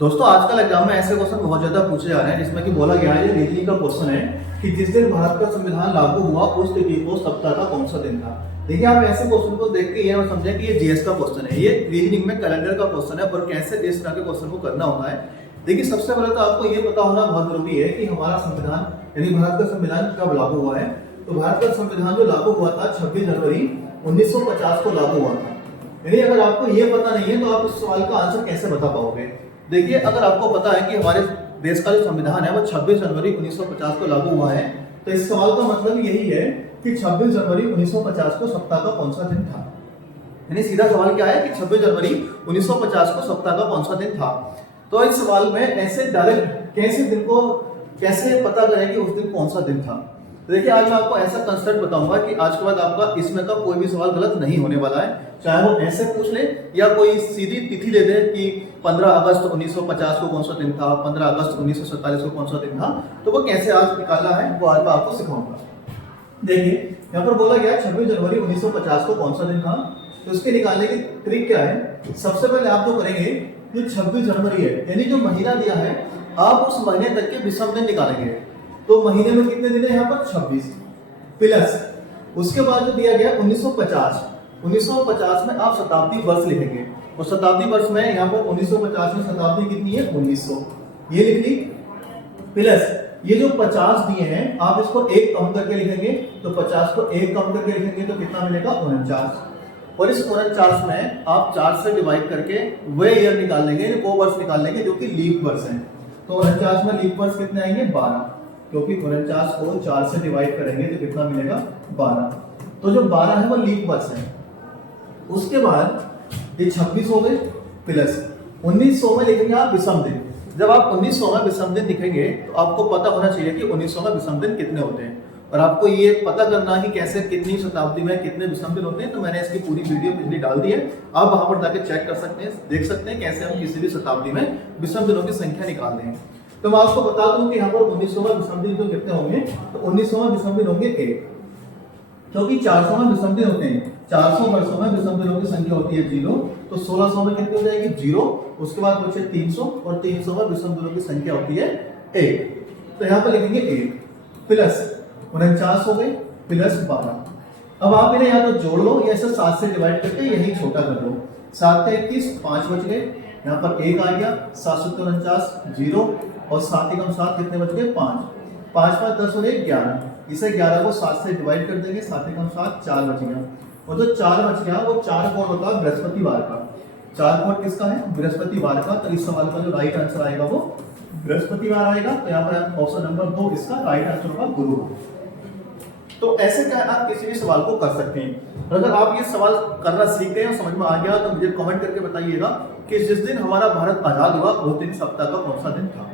दोस्तों आजकल एग्जाम में ऐसे क्वेश्चन बहुत ज्यादा पूछे जा रहे हैं जिसमें कि बोला गया है, ये रीजनिंग का क्वेश्चन है कि जिस दिन भारत का संविधान लागू हुआ उस तिथि को सप्ताह का कौन सा दिन था। देखिए आप ऐसे क्वेश्चन को देख के ये समझें कि ये जीएस का क्वेश्चन है, ये रीजनिंग में कैलेंडर का क्वेश्चन है और कैसे इस तरह के क्वेश्चन को करना होता है। देखिए सबसे पहले तो आपको ये पता होना बहुत जरूरी है कि हमारा संविधान यानी भारत का संविधान कब लागू हुआ है। तो भारत का संविधान जो लागू हुआ था 26 जनवरी 1950 को लागू हुआ था। यानी अगर आपको ये पता नहीं है तो आप इस सवाल का आंसर कैसे बता पाओगे। देखिए अगर आपको पता है कि हमारे देश का जो संविधान है वो 26 जनवरी 1950 को लागू हुआ है, तो इस सवाल का मतलब यही है कि 26 जनवरी 1950 को सप्ताह का कौन सा दिन था। यानी सीधा सवाल क्या है कि 26 जनवरी 1950 को सप्ताह का कौन सा दिन था। तो इस सवाल में ऐसे डायरेक्ट कैसे दिन को कैसे पता करें कि उस दिन कौन सा दिन था। तो देखिए आज मैं आपको ऐसा कंसेप्ट बताऊंगा कि आज के बाद आपका इसमें का कोई भी सवाल गलत नहीं होने वाला है, चाहे वो ऐसे पूछ ले या कोई सीधी तिथि दे दे कि 15 अगस्त 1950 को कौन सा दिन था, 15 अगस्त 1947 को कौन सा दिन था। तो वो कैसे आज निकालना है वो आज मैं आपको सिखाऊंगा। देखिए यहाँ पर बोला गया 26 जनवरी 1950 को कौन सा दिन था, तो उसके निकालने की ट्रिक क्या है। सबसे पहले आप जो करेंगे जो 26 जनवरी है यानी जो महीना दिया है आप उस महीने तक के विषम दिन निकालेंगे। तो महीने में कितने दिन है यहाँ पर 26 प्लस उसके बाद जो दिया गया 1950 में आप शताब्दी वर्ष लिखेंगे और शताब्दी वर्ष में यहाँ पर 1950 में शताब्दी कितनी है 1900 ये लिख ली। प्लस ये जो 50 दिए हैं आप इसको एक कम करके लिखेंगे, तो 50 को एक कम करके लिखेंगे तो कितना मिलेगा 49। और इस 49 में आप 4 से डिवाइड करके वे ईयर निकाल लेंगे, वो वर्ष निकाल लेंगे जो कि लीप वर्ष है। तो 49 में लीप वर्ष कितने आएंगे 12, क्योंकि 49 को 4 से डिवाइड करेंगे तो कितना मिलेगा 12। तो जो 12 है वो लीप वर्ष है। उसके बाद ये 26 हो गए प्लस 1900 में लिखेंगे आप विषम दिन। जब आप 1900 में विषम दिन लिखेंगे तो आपको पता होना चाहिए कि 1900 में विषम दिन कितने होते हैं, और आपको ये पता करना है कि कैसे कितनी शताब्दी में कितने विषम दिन होते हैं। तो मैंने इसकी पूरी वीडियो पिछली डाल दी है, आप वहां पर जाकर चेक कर सकते हैं, देख सकते हैं कैसे हम किसी भी शताब्दी में विषम दिनों की संख्या निकालते हैं। तो मैं आपको बता दूं कि यहाँ पर 1900 में विषम दिन तो कितने होंगे, तो 1900 में विषम दिन होंगे 1, क्योंकि 400 में विषम दिन होते हैं। 400 वर्षों में विषम दिनों की संख्या होती है 0, तो 1600 में कितनी हो जाएगी 0, उसके बाद बचे 300 और 300 में विषम दिनों की संख्या होती है 1। तो यहाँ पर लिखेंगे 1 प्लस 49 हो गए प्लस 12। अब आप इन्हें या तो जोड़ लो या इसे 7 से डिवाइड करके यही छोटा कर लो। 7 से 21 5 बच गए, यहाँ पर 1 आ गया, 749 0 और 7 एकम 7 कितने बच गए 5, 5 5 10 और 1 11। इसे 11 को 7 से डिवाइड कर देंगे, 7 एकम 7 4 बच गया, और जो 4 बच गया वो 4 कोड होता है बृहस्पतिवार का। 4 कोड किसका है बृहस्पतिवार का। तो इस सवाल का जो राइट आंसर आएगा वो बृहस्पतिवार आएगा। तो यहाँ पर ऑप्शन नंबर 2 इसका राइट आंसर होगा गुरु। तो ऐसे क्या आप किसी भी सवाल को कर सकते हैं। अगर आप ये सवाल करना सीख गए और समझ में आ गया तो मुझे कमेंट करके बताइएगा कि जिस दिन हमारा भारत आजाद हुआ उस दिन सप्ताह का कौन सा दिन था।